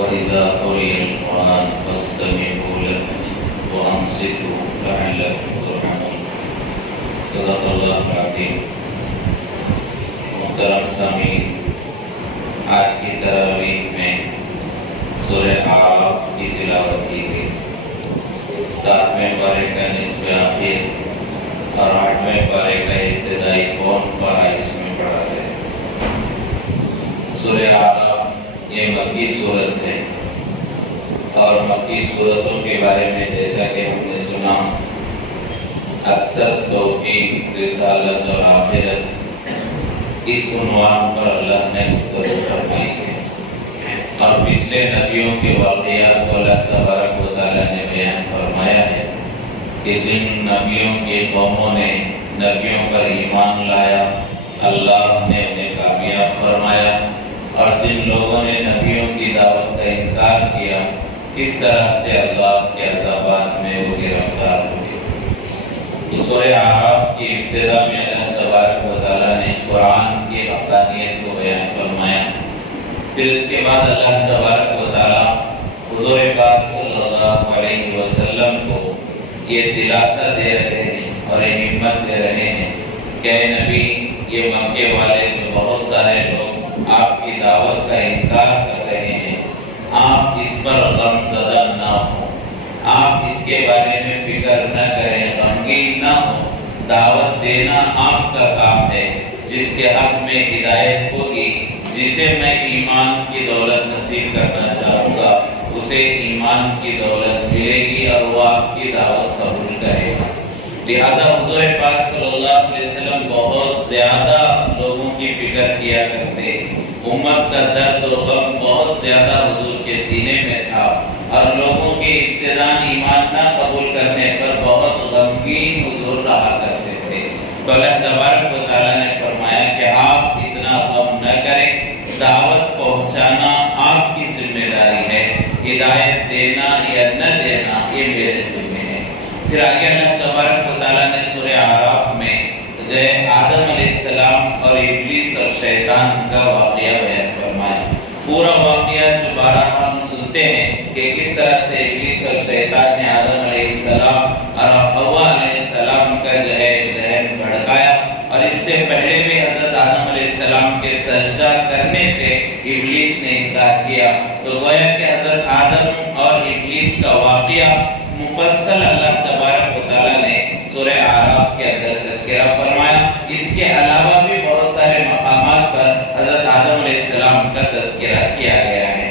وإذا قرئ القرآن فاستمعوا له وأنصتوا لعلكم ترحمون صدق الله العظيم۔ محترم سامعین، آج کی تراویح میں سورہ اعراف کی تلاوت کی گئی۔ 7ویں پارے کا نصف آخر اور 8ویں پارے کا ابتدائی کون پارہ اس میں پڑھا ہے۔ سورہ اعراف یہ مکی صورت ہے، اور مکی صورتوں کے بارے میں جیسا کہ ہم نے سنا، اکثر توحید، رسالت اور آخرت اس عنوان پر اللہ نے گفتگو فرمائی ہے، اور پچھلے نبیوں کے واقعات کو اللہ تبارک و تعالیٰ نے بیان فرمایا ہے کہ جن نبیوں کے قوموں نے نبیوں پر ایمان لایا، اللہ نے انہیں کامیاب فرمایا، اور جن لوگوں نے نبیوں کی دعوت کا انکار کیا، کس طرح سے اللہ کے عذابات میں وہ گرفتار ہوئے۔ اس سورہ اعراف کی ابتدا میں اللہ تبارک و تعالیٰ نے قرآن کی حقانیت کو بیان فرمایا، پھر اس کے بعد اللہ تبارک و تعالیٰ حضور پاک صلی اللہ علیہ وسلم کو یہ دلاسا دے رہے ہیں اور یہ ہمت دے رہے ہیں کہ اے نبی، یہ مکے والے جو بہت سارے لوگ آپ کی دعوت کا انکار کر رہے ہیں، آپ اس پر غم زدہ نہ ہوں، آپ اس کے بارے میں فکر نہ کریں، غمگین نہ ہوں۔ دعوت دینا آپ کا کام ہے، جس کے حق میں ہدایت ہوگی، جسے میں ایمان کی دولت نصیب کرنا چاہوں گا، اسے ایمان کی دولت ملے گی اور وہ آپ کی دعوت قبول کرے گا۔ لہذا حضور پاک صلی اللہ علیہ وسلم بہت زیادہ لوگوں کی فکر کیا کرتے، امت کا درد و غم بہت زیادہ حضور کے سینے میں تھا، اور لوگوں کے ابتداء ایمان نہ قبول کرنے پر بہت غمگین حضور رہا کرتے تھے۔ تو اللہ تبارک و تعالیٰ نے فرمایا کہ آپ اتنا غم نہ کریں، دعوت پہنچانا آپ کی ذمہ داری ہے، ہدایت دینا یا نہ دینا یہ میرے ذمہ ہے۔ پھر آگے اللہ تبارک و تعالیٰ نے سورہ اعراف میں آدم علیہ السلام اور ابلیس اور شیطان کا واقعہ بیان فرمایا۔ پورا واقعہ جو بارہ ہم سنتے ہیں کہ کس طرح سے ابلیس اور شیطان نے آدم علیہ السلام اور حوا علیہ السلام کا ذہن بھڑکایا، اور اس سے پہلے بھی حضرت آدم علیہ السلام کے سجدہ کرنے سے ابلیس نے انکار کیا۔ تو گویا کہ حضرت آدم اور ابلیس کا واقعہ مفصل اللہ تبارک و تعالیٰ نے سورہ اعراف کے اندر تذکرہ فرمایا۔ اس کے علاوہ بھی بہت سارے مقامات پر حضرت آدم علیہ السلام کا تذکرہ کیا گیا ہے۔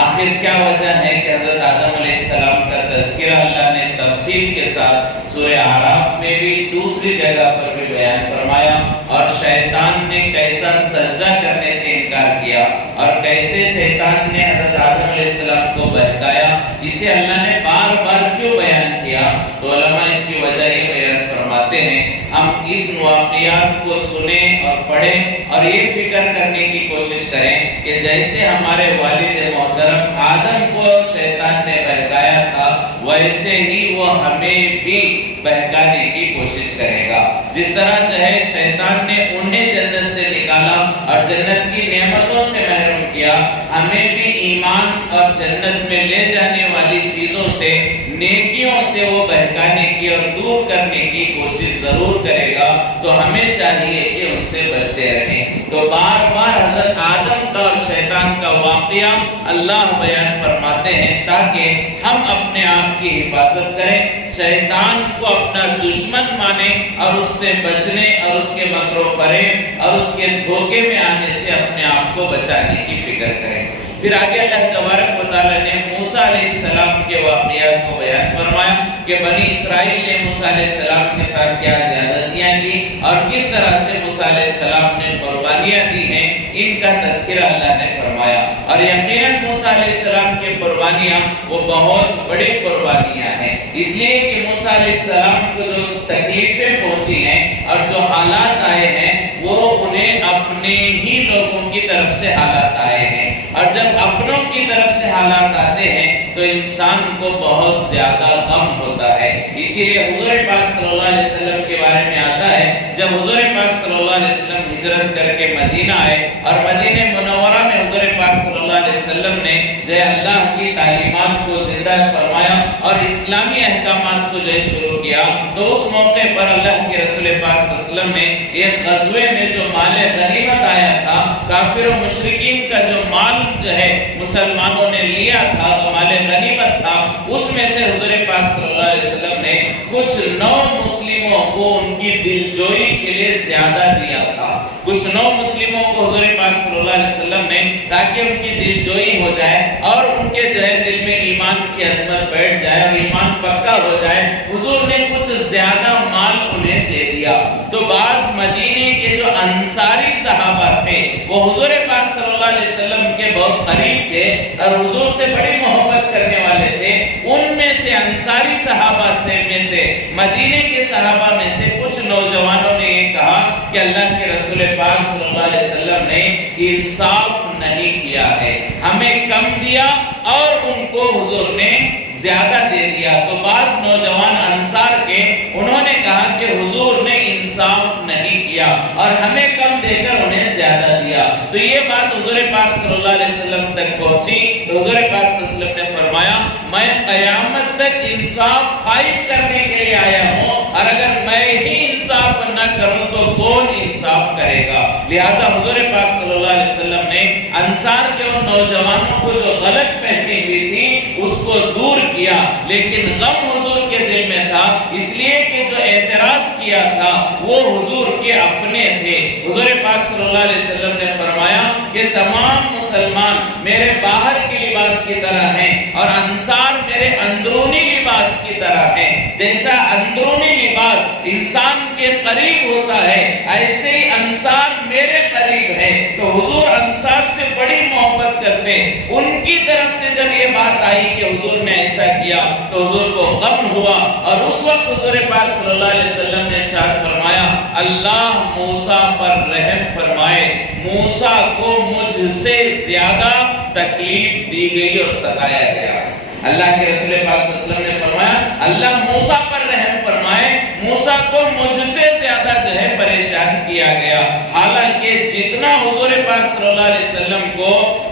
آخر کیا وجہ ہے کہ حضرت آدم علیہ السلام کا تذکرہ اللہ نے تفصیل کے ساتھ سورہ اعراف میں بھی دوسری جگہ پر بھی بیان فرمایا، اور شیطان نے کیسا سجدہ کرنے سے انکار کیا اور کیسے شیطان نے حضرت آدم علیہ السلام کو بہکایا، اسے اللہ نے بار بار کیوں بیان کیا؟ تو علماء اس کی وجہ یہ بیان فرماتے ہیں، ہم اس واقعات کو سنیں اور پڑھیں اور یہ فکر کرنے کی کوشش کریں کہ جیسے ہمارے والد محترم آدم کو شیطان نے بہکایا تھا، ویسے ہی وہ ہمیں بھی بہکانے کی کوشش کرے گا۔ جس طرح شیطان نے انہیں جنت سے نکالا اور جنت کی نعمتوں سے محروم کیا، ہمیں بھی ایمان اور جنت میں لے جانے والی چیزوں سے، نیکیوں سے وہ بہکانے کی اور دور کرنے کی کوشش ضرور کرے گا۔ تو ہمیں چاہیے کہ ان سے بچتے رہیں۔ تو بار بار حضرت آدم کا اور شیطان کا واقعہ اللہ بیان فرماتے ہیں تاکہ ہم اپنے آپ کی حفاظت کریں، شیطان کو اپنا دشمن مانیں اور اس سے بچنے اور اس کے مکر و فریب اور اس کے دھوکے میں آنے سے اپنے آپ کو بچانے کی فکر کریں۔ پھر آگے اللہ تبارک و تعالیٰ نے موسیٰ علیہ السلام کے واقعات کو بیان فرمایا کہ بنی اسرائیل نے موسیٰ علیہ السلام کے ساتھ کیا زیادتیاں کی اور کس طرح سے موسیٰ علیہ السلام نے قربانیاں دی ہیں، ان کا تذکرہ اللہ نے فرمایا۔ اور یقیناً موسیٰ علیہ السلام کی قربانیاں وہ بہت بڑی قربانیاں ہیں، اس لیے کہ موسیٰ علیہ السلام کو جو تکلیفیں پہنچی ہیں اور جو حالات آئے ہیں وہ انہیں اپنے ہی لوگوں کی طرف سے حالات آئے ہیں، اور جب اپنوں کی طرف سے حالات آتے ہیں تو انسان کو بہت زیادہ غم ہوتا ہے۔ اسی لیے حضور پاک صلی اللہ علیہ وسلم کے بارے میں آتا ہے، جب حضور پاک صلی اللہ علیہ وسلم ہجرت کر کے مدینہ آئے اور مدینہ منورہ میں حضور پاک صلی اللہ اللہ علیہ وسلم نے جو ہے اللہ کی تعلیمات کو زندہ فرمایا اور اسلامی احکامات کو جو ہے شروع کیا، تو اس موقع پر اللہ کے رسول پاک صلی اللہ علیہ وسلم نے ایک غزوے میں جو مال غنیمت آیا تھا، کافر و مشرکین کا جو مال جو ہے مسلمانوں نے لیا تھا، وہ مال غنیمت تھا، اس میں سے حضور پاک صلی اللہ علیہ وسلم نے کچھ 9 مسلموں کو ان کی دلجوئی کے لیے زیادہ دیا تھا، کچھ 9 مسلموں کو حضور پاک صلی اللہ علیہ وسلم نے، تاکہ ان کی دلجوئی ہو جائے اور ان کے جو ہے دل میں ایمان کی عظمت بیٹھ جائے اور ایمان پکا ہو جائے، حضور نے کچھ زیادہ مال انہیں دے دیا۔ تو بعض مدینے کے جو انصاری صحابہ تھے وہ حضور پاک صلی اللہ علیہ وسلم کے بہت قریب تھے اور حضور سے بڑی محبت کرنے والے تھے، ان میں سے انصاری صحابہ میں سے مدینے کے صحابہ میں سے کچھ نوجوانوں نے یہ کہا کہ اللہ کے رسول پاک صلی اللہ علیہ وسلم نے انصاف نہیں کیا ہے، ہمیں کم دیا اور ان کو حضور نے زیادہ دے دیا۔ تو بعض نوجوان انصار کے انہوں نے کہا کہ حضور نے انصاف نہیں کیا اور ہمیں کم دے کر انہیں زیادہ دیا۔ تو یہ بات حضور پاک صلی اللہ علیہ وسلم تک پہنچی تو حضور پاک صلی اللہ علیہ وسلم نے فرمایا میں قیامت تک انصاف قائم کرنے کے لیے آیا ہوں، اور اگر میں ہی انصاف نہ کروں تو کون انصاف کرے گا؟ لہذا حضور پاک صلی اللہ علیہ وسلم نے انصار کے ان نوجوانوں کو جو غلط فہمی ہوئی تھی اس کو دور کیا، لیکن غم حضور کے دل میں تھا، اس لیے کہ جو اعتراض کیا تھا وہ حضور کے اپنے تھے۔ حضور پاک صلی اللہ علیہ وسلم نے فرمایا کہ تمام مسلمان میرے باہر کے لباس کی طرح ہیں اور انصار میرے اندرونی لباس کی طرح ہیں۔ جیسا اندرونی لباس انسان کے قریب ہوتا ہے ایسے ہی انصار میرے قریب ہیں۔ تو حضور انصار سے بڑی محبت کرتے، ان کی طرف سے جب یہ بات آئی کہ حضور نے ایسا کیا تو حضور کو غم ہوا، اور اس وقت حضور پاک صلی اللہ علیہ وسلم نے ارشاد فرمایا اللہ موسیٰ پر رحم فرمائے، موسیٰ کو مجھ سے زیادہ تکلیف دی گئی اور ستایا گیا۔ اللہ کے رسول پاک صلی اللہ علیہ وسلم نے فرمایا اللہ موسیٰ پر رحم فرمائے، موسیٰ کو مجھ سے زیادہ جو ہے پریشان کیا گیا۔ حالانکہ جتنا حضور پاک صلی اللہ علیہ وسلم کو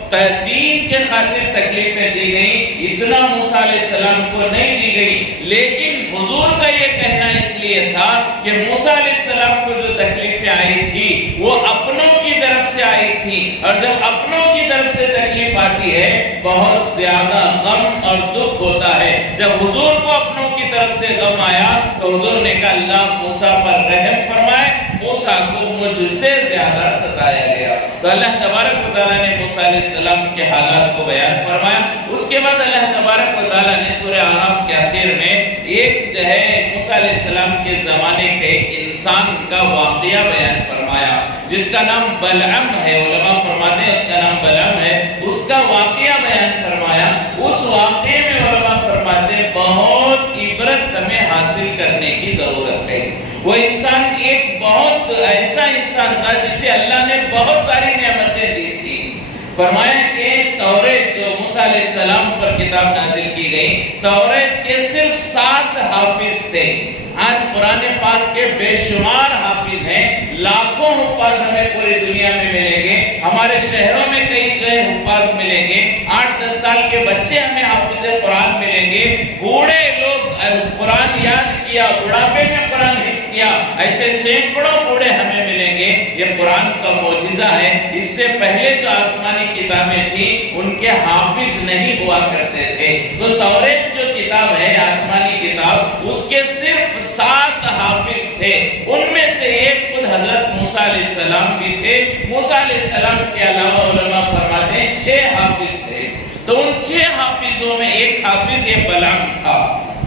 دین کے خاطر تکلیفیں دی گئی اتنا موسیٰ علیہ السلام کو نہیں دی گئی، لیکن حضور کا یہ کہنا اس لیے تھا کہ موسیٰ علیہ السلام کو جو تکلیفیں آئی تھی وہ اپنوں کی طرف سے آئی تھی، اور جب اپنوں کی طرف سے تکلیف آتی ہے بہت زیادہ غم اور دکھ ہوتا ہے۔ جب حضور کو اپنوں کی طرف سے غم آیا تو حضور نے کہا اللہ موسیٰ پر رحم فرمائے، موسیٰ کو مجھ سے زیادہ ستایا گیا۔ تو اللہ تبارک و تعالیٰ نے موسیٰ علیہ السلام کے حالات کو بیان فرمایا۔ اس کے بعد اللہ تبارک و تعالیٰ نے سورہ اعراف کے آخر میں ایک جو ہے موسیٰ علیہ السلام کے زمانے کے ایک انسان کا واقعہ بیان فرمایا جس کا نام بلعم ہے، علماء فرماتے ہیں اس کا نام بلعم ہے، اس کا واقعہ بیان فرمایا۔ اس واقعے میں علماء فرماتے ہیں بہت عبرت ہمیں حاصل کرنے کی ضرورت ہے۔ وہ انسان ایک بہت ایسا انسان تھا جسے اللہ نے بہت ساری نعمتیں دی تھی۔ فرمایا کہ توریت جو موسیٰ علیہ السلام پر کتاب نازل کی گئی، توریت کے صرف 7 حافظ تھے۔ آج قرآن پاک کے بے شمار حافظ ہیں، لاکھوں حفاظ ہمیں پوری دنیا میں ملیں گے، ہمارے شہروں میں کئی جو ہے حفاظ ملیں گے، 8-10 سال کے بچے ہمیں حافظ قرآن ملیں گے، بوڑھے لوگ قرآن یاد کیا، بڑھاپے میں قرآن حفظ کیا، ایسے سینکڑوں بوڑھے ہمیں ملیں گے۔ یہ قرآن کا معجزہ ہے۔ اس سے پہلے جو آسمانی کتابیں تھیں ان کے حافظ نہیں ہوا کرتے تھے، تو توریت جو کتاب ہے آسمانی کتاب اس کے صرف 7 حافظ تھے، ان میں سے ایک خود حضرت موسیٰ علیہ السلام بھی تھے۔ موسیٰ علیہ السلام کے علاوہ علماء فرماتے ہیں 6 حافظ تھے، تو ان 6 حافظوں میں ایک حافظ یہ بلعم تھا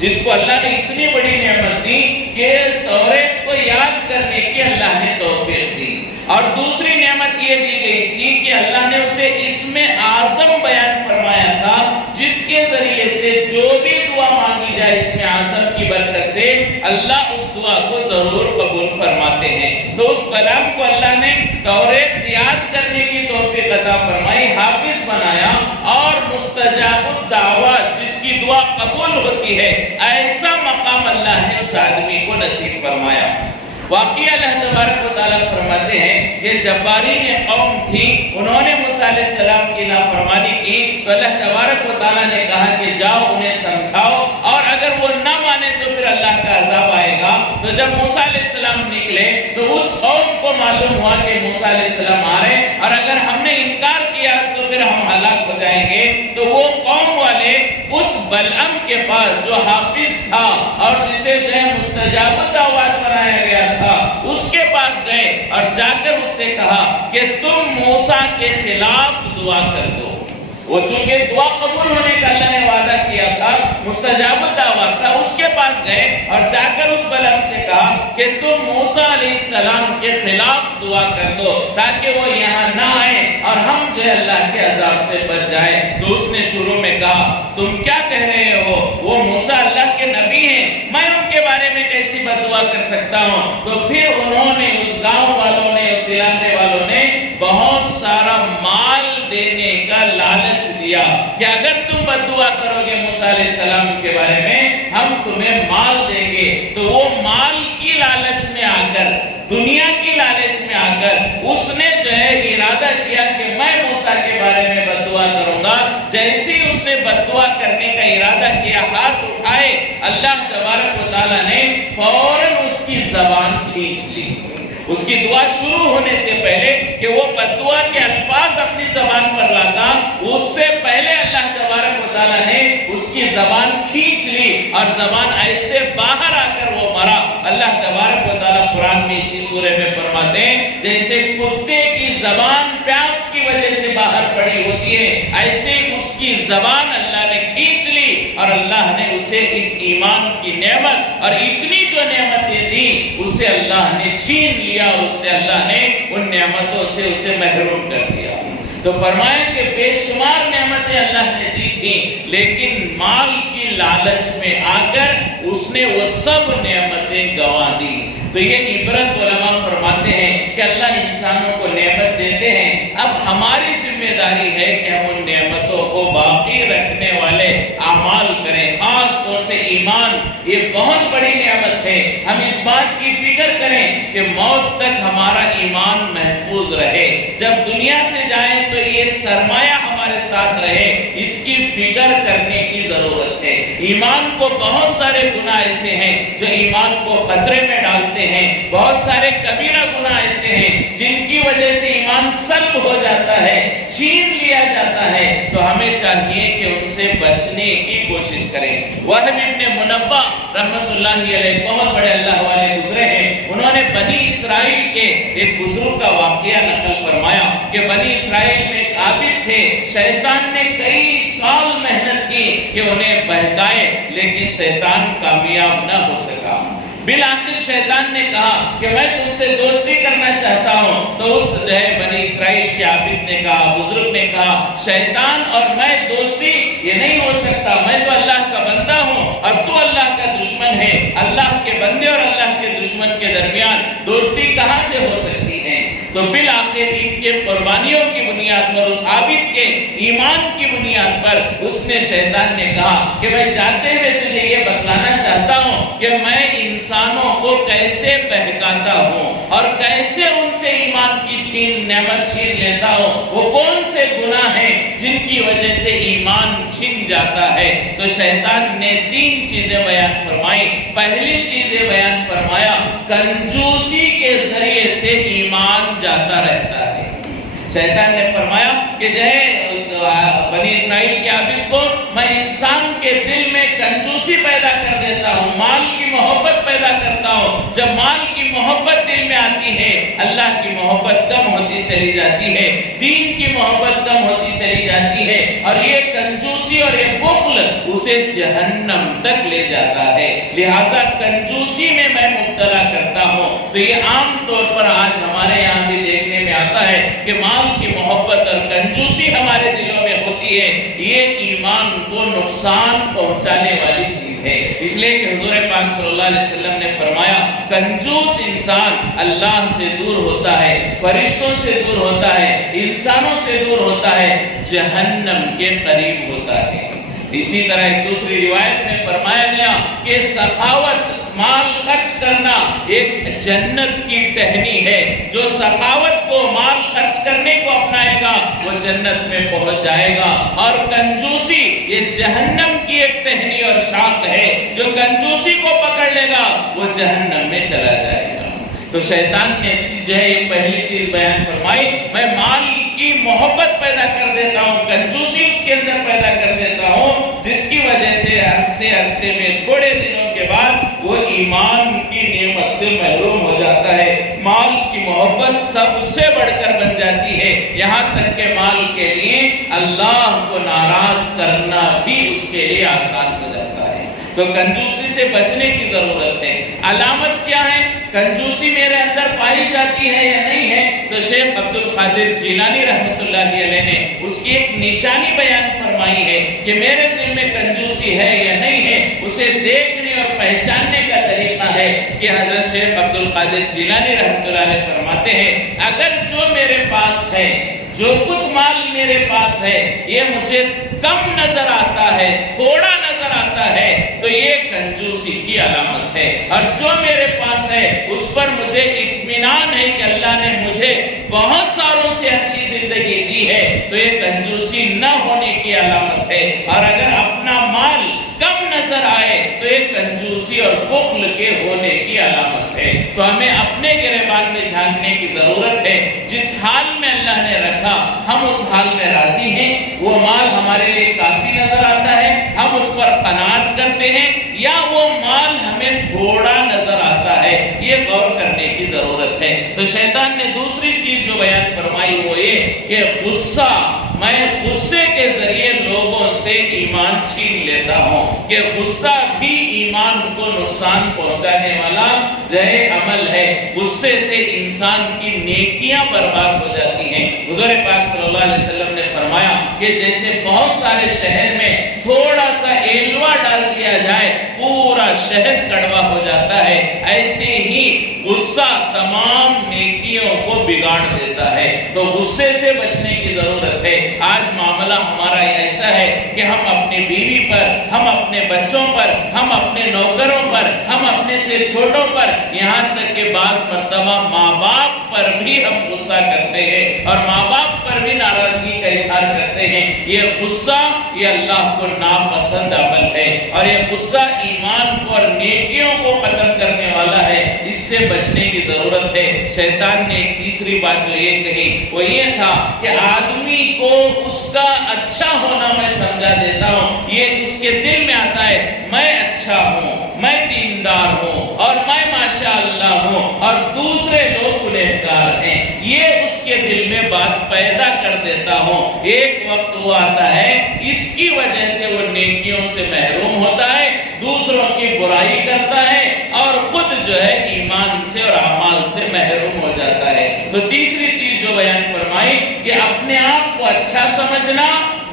جس کو اللہ نے اتنی بڑی نعمت دی کہ توریت کو یاد کرنے کی اللہ نے توفیق دی، اور دوسری نعمت یہ دی گئی تھی کہ اللہ نے اسے اسم اعظم بیان فرمایا تھا جس کے ذریعے سے جو بھی دعا مانگی جائے اسم اعظم کی برکت سے اللہ اس دعا کو ضرور قبول فرماتے ہیں۔ تو اس بلعم کو اللہ نے توریت یاد کرنے کی توفیق عطا فرمائی، حافظ بنایا، اور مستجاب الدعوات جس کی دعا قبول ہوتی ہے ایسا مقام اللہ نے اس آدمی کو نصیب فرمایا۔ واقعہ اللہ تبارک و تعالیٰ فرماتے ہیں کہ جبارین قوم تھی، انہوں نے موسیٰ علیہ السلام کی نافرمانی کی تو اللہ تبارک و تعالیٰ نے کہا کہ جاؤ انہیں سمجھاؤ، اور اگر وہ نہ مانے تو پھر اللہ کا عذاب آئے گا۔ تو جب موسیٰ علیہ السلام نکلے تو اس قوم کو معلوم ہوا کہ موسیٰ علیہ السلام آ رہے، اور اگر ہم نے انکار کیا تو پھر ہم ہلاک ہو جائیں گے۔ تو وہ قوم والے اس بلعم کے پاس جو حافظ تھا اور جسے جو ہے مستجاب الدعوات بنایا گیا تھا، اس کے پاس گئے اور جا کر اس سے کہا کہ تم موسیٰ کے خلاف دعا کر دو۔ وہ چونکہ دعا قبول ہونے کا اللہ نے وعدہ کیا تھا، مستجاب الدعوات تھا، اس کے پاس گئے اور جا کر اس بلعم سے کہا کہ تم موسیٰ علیہ السلام کے خلاف دعا کر دو تاکہ وہ یہاں نہ آئے اور ہم جو ہے اللہ کے عذاب سے بچ جائے۔ تو اس نے شروع میں کہا تم کیا کہہ رہے ہو، وہ موسیٰ اللہ کے نبی ہیں، میں ان کے بارے میں کیسی بد دعا کر سکتا ہوں؟ تو پھر انہوں نے، اس گاؤں والوں نے، اس علاقے والوں نے بہت سارا مال دینے کا لالچ دیا کہ اگر تم بد دعا کرو گے موسیٰ علیہ السلام کے بارے میں ہم تمہیں مال دیں گے۔ تو وہ مال کی لالچ میں آ کر، دنیا کی لالچ میں آ کر اس نے جو ہے ارادہ کیا کہ میں موسیٰ کے بارے میں بد دعا کروں گا۔ جیسے ہی اس نے بد دعا کرنے کا ارادہ کیا، ہاتھ اٹھائے، اللہ تبارک و تعالیٰ نے فوراً اس کی زبان کھینچ لی۔ اس کی دعا شروع ہونے سے پہلے کہ وہ بد دعا کے الفاظ اپنی زبان پر لاتا، اس سے پہلے اللہ تبارک و تعالیٰ نے اس کی زبان کھینچ لی اور زبان ایسے باہر آ کر وہ مرا۔ اللہ تبارک و تعالیٰ قرآن میں اسی سورہ میں فرماتے ہیں جیسے کتے کی زبان پیاس کی وجہ سے باہر پڑی ہوتی ہے، ایسے اس کی زبان اللہ نے کھینچ لی اور اللہ نے اسے اس ایمان کی نعمت اور اتنی جو نعمتیں دی اسے اللہ نے چھین لیا اور اس سے اللہ نے ان نعمتوں سے اسے محروم کر دیا۔ تو فرمایا کہ بے شمار نعمتیں اللہ نے دی تھیں، لیکن مال کی لالچ میں آ کر اس نے وہ سب نعمتیں گنوا دی۔ تو یہ عبرت علماء فرماتے ہیں کہ اللہ انسانوں کو نعمت دیتے ہیں، اب ہماری ذمہ داری ہے کہ ہم ان نعمتوں کو باقی رکھنے والے اعمال کریں۔ خاص طور سے ایمان یہ بہت بڑی نعمت ہے، ہم اس بات کی فکر کریں کہ موت تک ہمارا ایمان محفوظ رہے، جب دنیا سے جائیں تو یہ سرمایہ ہمارے ساتھ رہے، اس کی فکر کرنے کی ضرورت ہے۔ ایمان کو بہت سارے گناہ ایسے ہیں جو ایمان کو خطرے میں ڈالتے ہیں، بہت سارے کبیرہ گناہ ایسے ہیں جن کی وجہ سے ایمان سلب ہو جاتا ہے، چھین لیا جاتا ہے۔ تو ہمیں چاہیے کہ ان سے بچنے کی کوشش کریں۔ وہب ابن منبہ رحمت اللہ علیہ بہت بڑے اللہ والے گزرے ہیں، انہوں نے بنی اسرائیل کے ایک بزرگ کا واقعہ نقل فرمایا کہ بنی اسرائیل میں ایک عابد تھے، شیطان نے کئی سال محنت کی کہ انہیں بہکائے، لیکن شیطان کامیاب نہ ہو سکا۔ بالآخر شیطان نے کہا کہ میں تم سے دوستی کرنا چاہتا ہوں۔ تو اس جو ہے بنی اسرائیل کے عابد نے کہا، بزرگ نے کہا شیطان اور میں دوستی یہ نہیں ہو سکتا، میں تو اللہ کا بندہ ہوں اور تو اللہ کا دشمن ہے، اللہ کے بندے اور اللہ کے دشمن کے درمیان دوستی کہاں سے ہو سکتی ہے؟ تو بالآخر ان کے قربانیوں کی بنیاد پر، اس عابد کے ایمان کی بنیاد پر اس نے، شیطان نے کہا کہ میں جاتے ہوئے تجھے یہ بتلانا چاہتا ہوں کہ میں انسانوں کو کیسے بہکاتا ہوں اور کیسے ان سے ایمان کی نعمت چھین لیتا ہوں، وہ کون سے گناہ ہیں جن کی وجہ سے ایمان چھن جاتا ہے۔ تو شیطان نے 3 چیزیں بیان فرمائی۔ پہلی چیز بیان فرمایا کنجوسی کے ذریعے سے ایمان جاتا رہتا ہے۔ شیطان نے فرمایا کہ بنی اسرائیل کے عابد کو میں انسان کے دل میں کنجوسی پیدا کر دیتا ہوں، مال کی محبت پیدا کرتا ہوں۔ جب مال کی محبت دل میں آتی ہے، اللہ کی محبت کم ہوتی چلی جاتی ہے، دین کی محبت کم ہوتی چلی جاتی ہے، اور یہ کنجوسی اور یہ بخل اسے جہنم تک لے جاتا ہے۔ لہٰذا کنجوسی میں میں مبتلا کرتا ہوں۔ تو یہ عام طور پر آج ہمارے یہاں بھی دیکھنے میں آتا ہے کہ مال کی محبت اور کنجوسی ہمارے دلوں میں ہوتی ہے، یہ ایمان کو نقصان پہنچانے والی چیز ہے۔ اس لیے کہ حضور پاک صلی اللہ علیہ وسلم نے فرمایا کنجوس انسان اللہ سے دور ہوتا ہے، فرشتوں سے دور ہوتا ہے، انسانوں سے دور ہوتا ہے، جہنم کے قریب ہوتا ہے۔ اسی طرح ایک دوسری روایت میں فرمایا گیا کہ سخاوت مال خرچ کرنا ایک جنت کی ٹہنی ہے. جو سخاوت کو مال خرچ کرنے کو اپنائے گا وہ جنت میں پہنچ جائے گا. اور کنجوسی یہ جہنم کی ایک ٹہنی اور شاخ ہے. جو کنجوسی کو پکڑ لے گا وہ جہنم میں چلا جائے گا. تو شیطان نے جو ہے یہ پہلی چیز بیان فرمائی, میں مال کی محبت پیدا کر دیتا ہوں, کنجوسی اس کے اندر پیدا کر دیتا ہوں, جس کی وجہ سے عرصے میں تھوڑے دنوں کے بعد وہ ایمان کی نعمت سے محروم ہو جاتا ہے. مال کی محبت سب سے بڑھ کر بن جاتی ہے, یہاں تک کہ مال کے لیے اللہ کو ناراض کرنا بھی اس کے لیے آسان ہو جاتا ہے. تو کنجوسی سے بچنے کی ضرورت ہے. علامت کیا ہے کنجوسی میرے اندر پائی جاتی ہے یا نہیں ہے؟ تو شیخ عبد القادر جیلانی رحمۃ اللہ علیہ نے اس کی ایک نشانی بیان فرمائی ہے کہ میرے دل میں کنجوسی ہے یا نہیں ہے. اسے دیکھنے اور پہچاننے کا طریقہ ہے کہ حضرت شیخ عبد القادر جیلانی رحمۃ اللہ علیہ فرماتے ہیں, اگر جو میرے پاس ہے, جو کچھ مال میرے پاس ہے, یہ مجھے کم نظر آتا ہے, تھوڑا نظر آتا ہے, تو یہ کنجوسی کی علامت ہے. اور جو میرے پاس ہے اس پر مجھے اطمینان ہے کہ اللہ نے مجھے بہت ساروں سے اچھی زندگی دی ہے, تو یہ کنجوسی نہ ہونے کی علامت ہے. اور اگر اپنا مال کم نظر آئے تو یہ کنجوسی اور بخل کے ہونے کی علامت ہے. تو ہمیں اپنے گریبان میں جھانکنے کی ضرورت ہے. جس حال میں اللہ نے رکھا ہم اس حال میں راضی ہیں, وہ مال ہمارے لیے کافی نظر آتا ہے, ہم اس پر قناعت کرتے ہیں, یا وہ مال ہمیں تھوڑا نظر آتا ہے, یہ غور کرنے کی ضرورت ہے. تو شیطان نے دوسری چیز جو بیان فرمائی وہ یہ کہ غصہ, میں غصے کے ذریعے لوگوں سے ایمان چھین لیتا ہوں, کہ غصہ بھی ایمان کو نقصان پہنچانے والا جو ہے عمل ہے. غصے سے انسان کی نیکیاں برباد ہو جاتی ہیں. حضور پاک صلی اللہ علیہ وسلم نے فرمایا کہ جیسے بہت سارے شہد میں تھوڑا سا ایلوا ڈال دیا جائے پورا شہد کڑوا ہو جاتا ہے, ایسے ہی غصہ تمام نیکیوں کو بگاڑ دیتا ہے. تو غصے سے بچنے کی ضرورت ہے. آج معاملہ ہمارا ایسا ہے کہ ہم اپنی بیوی پر, ہم اپنے بچوں پر, ہم اپنے نوکروں پر, ہم اپنے سے چھوٹوں پر, یہاں تک کہ بعض مرتبہ ماں باپ پر بھی ہم غصہ کرتے ہیں اور ماں باپ پر بھی ناراضگی کا اظہار کرتے ہیں. یہ غصہ یہ اللہ کو ناپسند عمل ہے, اور یہ غصہ ایمان کو اور نیکیوں کو ختم کرنے والا ہے. اس سے بچنے کی ضرورت ہے. شیطان نے ایک تیسری بات جو یہ کہی وہ یہ تھا کہ آدمی کو اس کا اچھا ہونا میں سمجھا دیتا ہوں. یہ اس کے دل میں آتا ہے میں اچھا ہوں, میں دیندار ہوں, اور میں ماشاءاللہ ہوں, اور دوسرے لوگ گنہگار ہیں. یہ اس کے دل میں بات پیدا کر دیتا ہوں. ایک وقت وہ آتا ہے اس کی وجہ سے وہ نیکیوں سے محروم ہوتا ہے, دوسروں کی برائی کرتا ہے, اور خود جو ہے ایمان سے اور اعمال سے محروم ہو جاتا ہے. تو تیسری چیز جو بیان فرمائی کہ اپنے آپ کو اچھا سمجھنا,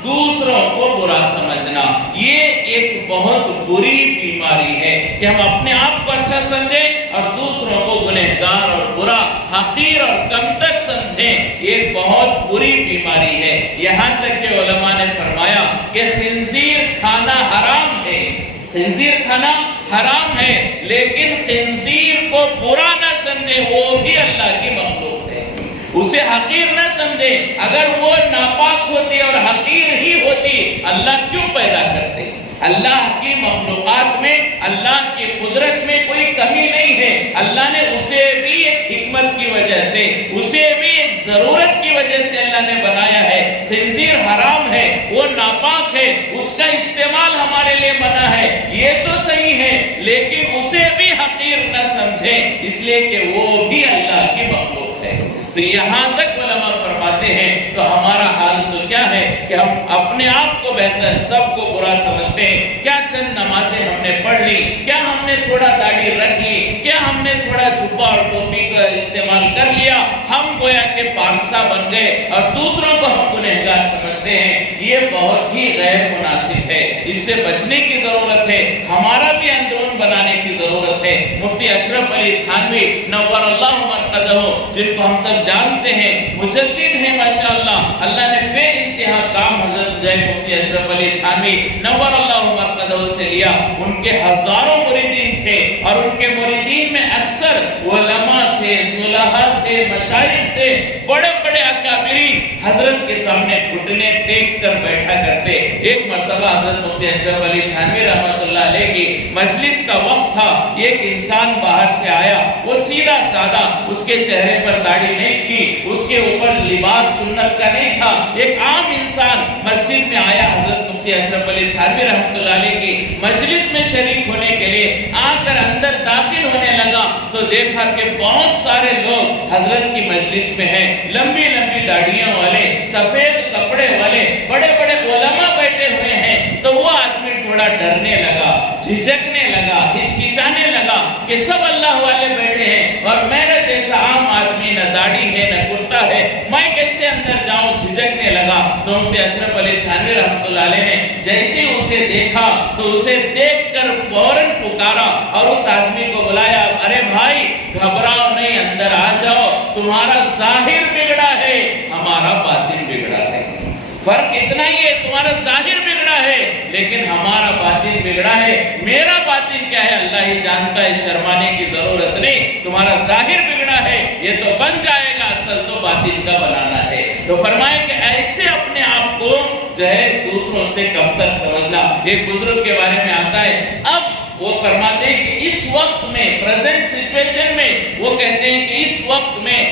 دوسروں کو برا سمجھنا, یہ ایک بہت بری بیماری ہے کہ ہم اپنے آپ کو اچھا سمجھیں اور دوسروں کو گنہگار اور برا, حقیر اور کمتر سمجھیں. یہ بہت بری بیماری ہے. یہاں تک کہ علماء نے فرمایا کہ خنزیر کھانا حرام ہے, خنزیر کھانا حرام ہے, لیکن خنزیر کو برا نہ سمجھے, وہ بھی اللہ کی مخلوق ہے, اسے حقیر نہ سمجھے. اگر وہ ناپاک ہوتی اور حقیر ہی ہوتی اللہ کیوں پیدا کرتے؟ اللہ کی مخلوقات میں, اللہ کی قدرت میں کوئی کمی نہیں ہے. اللہ نے اسے بھی ایک حکمت کی وجہ سے, اسے بھی ایک ضرورت کی وجہ سے اللہ نے بنایا ہے. خنزیر حرام ہے, وہ ناپاک ہے, اس کا استعمال ہمارے لیے منع ہے, یہ تو صحیح ہے, لیکن اسے بھی حقیر نہ سمجھیں, اس لیے کہ وہ بھی اللہ کی مخلوق ہے. تو یہاں تک علماء فرماتے ہیں تو ہمارا حال تو کیا ہے کہ ہم اپنے آپ کو بہتر, سب کو برا سمجھتے ہیں. کیا چند نمازیں ہم نے پڑھ لی, کیا ہم نے تھوڑا داڑھی رکھ لی, کیا ہم نے تھوڑا جبہ اور ٹوپی کا استعمال کر لیا, ہم گویا کہ پارسا بن گئے اور دوسروں کو ہم گنہگار سمجھتے ہیں. یہ بہت ہی غیر مناسب ہے. اس سے بچنے کی ضرورت ہے. ہمارا بھی اندرون بنانے کی ضرورت ہے. مفتی اشرف علی تھانوی نور اللہ مرقدہ, جن کو ہم سب جانتے ہیں, مجدد ہیں ماشاءاللہ, اللہ نے بے انتہا کام حضرت مفتی اشرف علی تھانوی نور اللہ مرقدہ سے لیا، ان کے ہزاروں مریدین تھے اور ان کے مریدین میں اکثر علماء تھے، صلحاء تھے، مشائخ تھے، بڑے بڑے اکابرین حضرت کے سامنے گھٹنے ٹیک کر بیٹھا کرتے۔ ایک مرتبہ حضرت مفتی اشرف علی تھانوی رحمۃ اللہ علیہ کی مجلس کا وقت تھا، ایک انسان باہر سے آیا، وہ سیدھا سادہ، اس کے چہرے پر داڑھی نہیں تھی، اس کے اوپر لباس سنت کا نہیں تھا، ایک عام انسان مسجد میں آیا، حضرت مفتی اشرف علی تھانوی رحمۃ اللہ علیہ کی مجلس میں شریک ہونے کے لیے آ کر اندر داخل ہونے لگا تو دیکھا کہ بہت سارے لوگ حضرت کی مجلس میں ہیں، لمبی لمبی داڑھیاں والے، سفید کپڑے والے، بڑے بڑے علماء بیٹھے ہوئے ہیں۔ تو وہ آدمی تھوڑا ڈرنے لگا، جھجکنے لگا، ہچکچانے لگا کہ سب اللہ والے بیٹھے ہیں اور میرا جیسا عام آدمی نہ داڑھی ہے نہ کرتا ہے، میں کیسے اندر جاؤں؟ جھجکنے لگا۔ تو مفتی اشرف علی تھانوی رحمۃ اللہ علیہ نے جیسے اسے دیکھا تو اسے دیکھ کر فوراً پکارا اور اس آدمی کو بلایا، ارے بھائی گھبراؤ نہیں، اندر آ جاؤ، تمہارا ظاہر بگڑا ہے، ہمارا باطن بگڑا ہے۔ فرق اتنا ہی ہے، تمہارا ظاہر بگڑا ہے لیکن ہمارا باطن بگڑا ہے۔ میرا باطن کیا ہے اللہ ہی جانتا ہے، شرمانے کی ضرورت نہیں، تمہارا ظاہر بگڑا ہے، یہ تو بن جائے گا، اصل تو باطن کا بنانا ہے۔ تو فرمائے کہ ایسے اپنے آپ کو جو ہے دوسروں سے کمتر سمجھنا۔ ایک بزرگ کے بارے میں آتا ہے، اب وہ فرماتے ہیں کہ اس وقت میں، پریزنٹ سچویشن میں، وہ کہتے ہیں کہ اس وقت میں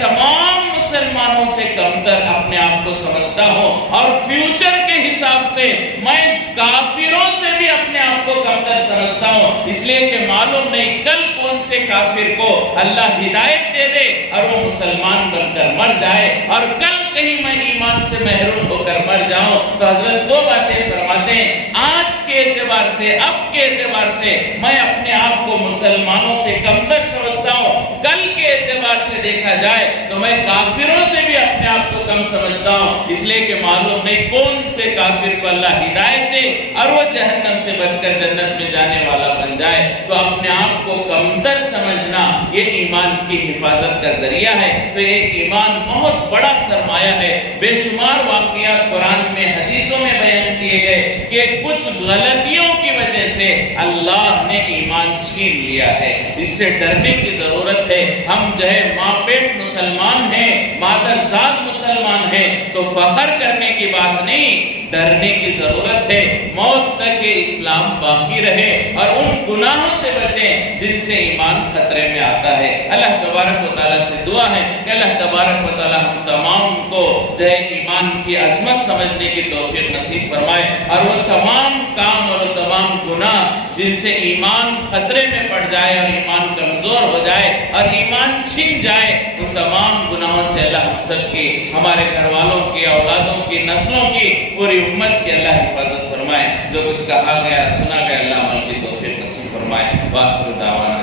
تمام مسلمانوں سے کمتر اپنے آپ کو سمجھتا ہوں اور فیوچر کے حساب سے میں کافروں سے بھی اپنے آپ کو کمتر سمجھتا ہوں، اس لیے کہ معلوم نہیں کل کون سے کافر کو اللہ ہدایت دے دے اور وہ مسلمان بن کر مر جائے اور کل کہیں میں ایمان سے محروم ہو کر مر جاؤں۔ تو حضرت دو باتیں فرماتے ہیں، آج کے اعتبار سے، اب کے اعتبار سے میں اپنے آپ کو مسلمانوں سے کمتر سمجھتا ہوں، کل کے اعتبار سے دیکھا جائے تو میں کافروں سے بھی اپنے آپ کو کم سمجھتا ہوں، اس لیے کہ معلوم نہیں کون سے کافر کو اللہ ہدایت دے اور وہ جہنم سے بچ کر جنت میں جانے والا بن جائے۔ تو اپنے آپ کو کمتر سمجھنا یہ ایمان کی حفاظت کا ذریعہ ہے۔ تو ایک ایمان بہت بڑا سرمایہ ہے۔ بے شمار واقعات قرآن میں، حدیثوں میں بیان کیے گئے کہ کچھ غلطیوں کی وجہ سے اللہ نے ایمان چھین لیا ہے، اس سے ڈرنے کی ضرورت ہے۔ ہم جو ہے ماں پیٹ مسلمان ہیں، مادر ذات مسلمان ہیں، تو فخر کرنے کی بات نہیں، ڈرنے کی ضرورت ہے۔ موت تک یہ اسلام باقی رہے اور ان گناہوں سے بچیں جن سے ایمان خطرے میں آتا ہے۔ اللہ تبارک و تعالیٰ سے دعا ہے کہ اللہ تبارک و تعالیٰ ہم تمام کو جو ہے ایمان کی عظمت سمجھنے کی توفیق نصیب فرمائے اور وہ تمام کام اور وہ تمام گناہ جن سے ایمان خطرے میں پڑ جائے اور ایمان کمزور ہو جائے اور ایمان چھن جائے، ان تمام گناہوں سے اللہ ہم سب کی، ہمارے گھر والوں کی، اولادوں کی، نسلوں کی، پوری امت کی اللہ حفاظت فرمائے۔ جو کچھ کہا گیا، سنا گیا، اللہ عمل کی توفیق نصیب فرمائے۔ وآخر دعوانا